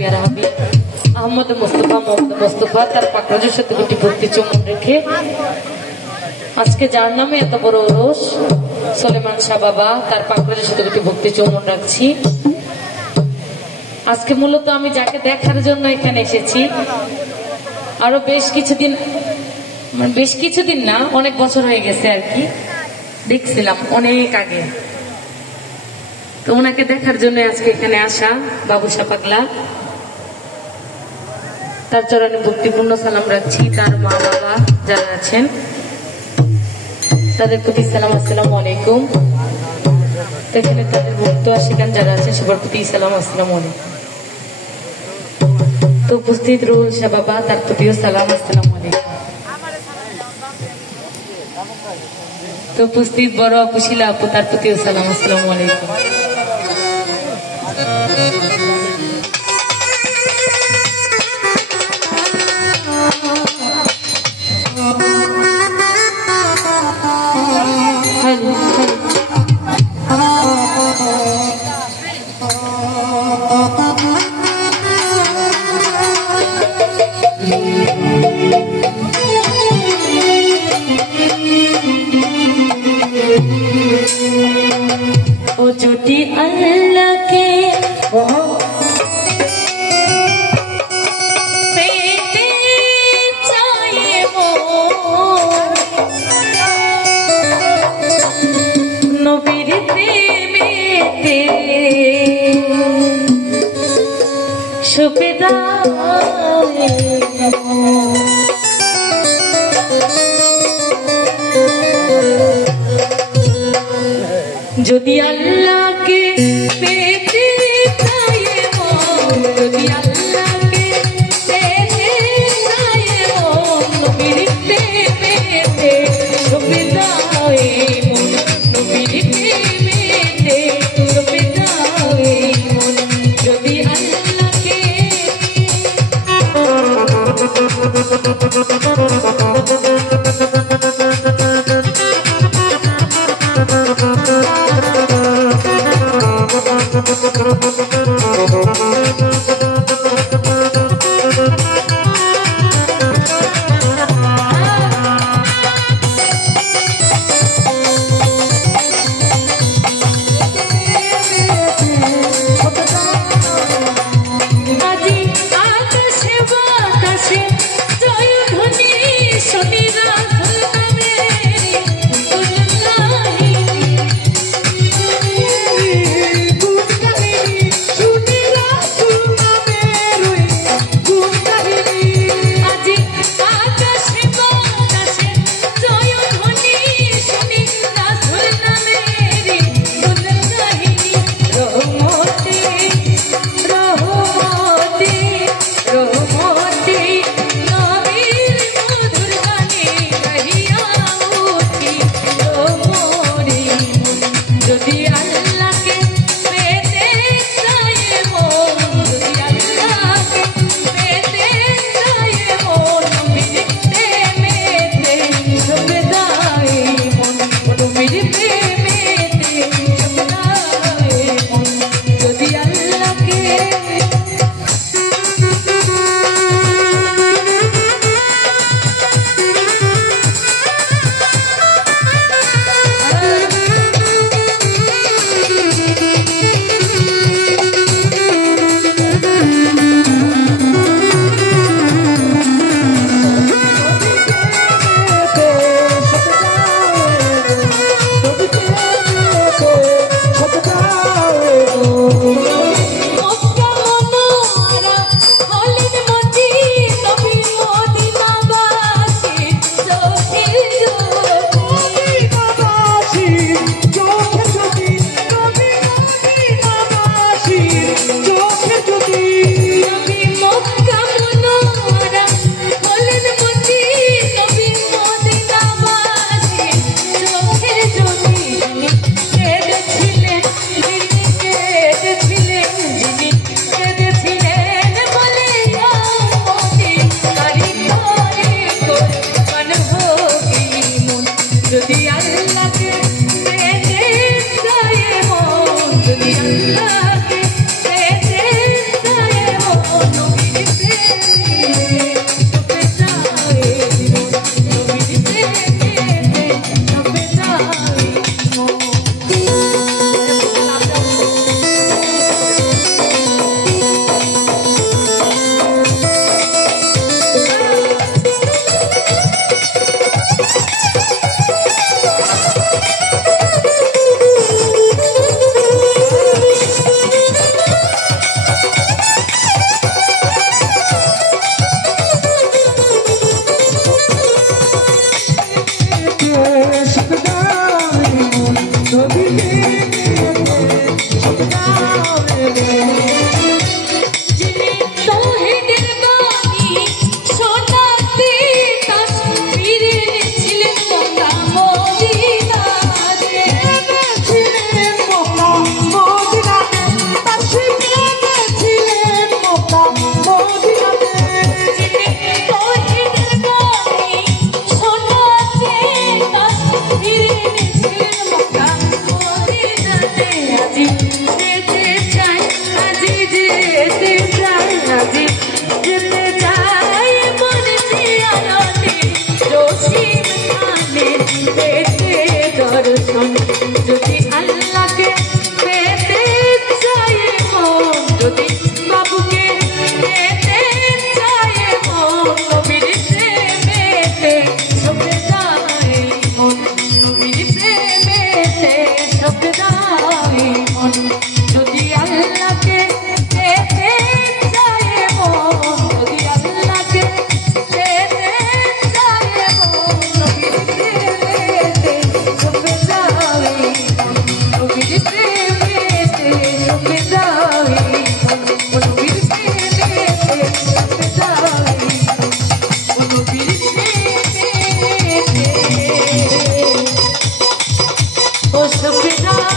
পেয়ারা হবে আহমদ মোস্তফা মোহাম্মদ মোস্তফা তার পাকরাজের সাথে দুটি ভক্তি চুম্বন রেখে আজকে যার নামে এত বড় ওরস সুলেমান শাহ বাবা তার পাকরাজের সাথে দুটি ভক্তি চুম্বন রাখছি। আজকে মূলত আমি যাকে দেখার জন্য এখানে এসেছি, আরো বেশ কিছুদিন না অনেক বছর হয়ে গেছে আর কি, দেখছিলাম অনেক আগে, তো ওনাকে দেখার জন্য আজকে এখানে আসা। বাবুশা পাগলা তার চরণে ভক্তিপূর্ণ সালাম রাখছি। তার মা বাবা যারা আছেন তাদের প্রতি সালাম, আসসালামু আলাইকুম। এখানে তাদের ভক্ত আশিকান যারা আছেন সবার প্রতি সালাম, আসসালামু আলাইকুম। তো উপস্থিত রুহুল শাহ বাবা তার প্রতিও সালাম, আসসালামু আলাইকুম। তো উপস্থিত বড় আপু শিলা আপু তার প্রতিও সালাম, আসসালামু আলাইকুম। ओ चोटी अल्लाह के वो पेटे चाहिए वो नबीर प्रेमेते शुभदाए যদি আল্লাহকে পেতে চাই মন, যদি আল্লাহকে পেতে চাই মন, নবীর প্রেমেতে সুবিধায় মন, নবীর প্রেমেতে সুবিধায় মন, যদি আল্লাহকে আজি আকাশে বাতাসে জয় ধ্বনি যায় আজি যেতে যায় মনে জিয়ারতে রশিদ খানের পেতে দর্শন যদি আল্লাহকে পেতে চাই মন যদি বাবুকে পেতে চাই মন নবীর প্রেমেতে সবে যায় মন নবীর প্রেমেতে সবে যায় মন যদি আল্লাহকে পেতে চাই মন যদি আল্লাহকে পেতে চাই মন নবীর প্রেমেতে সবে যায় মন নবীর প্রেমেতে সবে যায় মন নবীর প্রেমেতে সবে যায় মন নবীর প্রেমেতে ও সবে যায়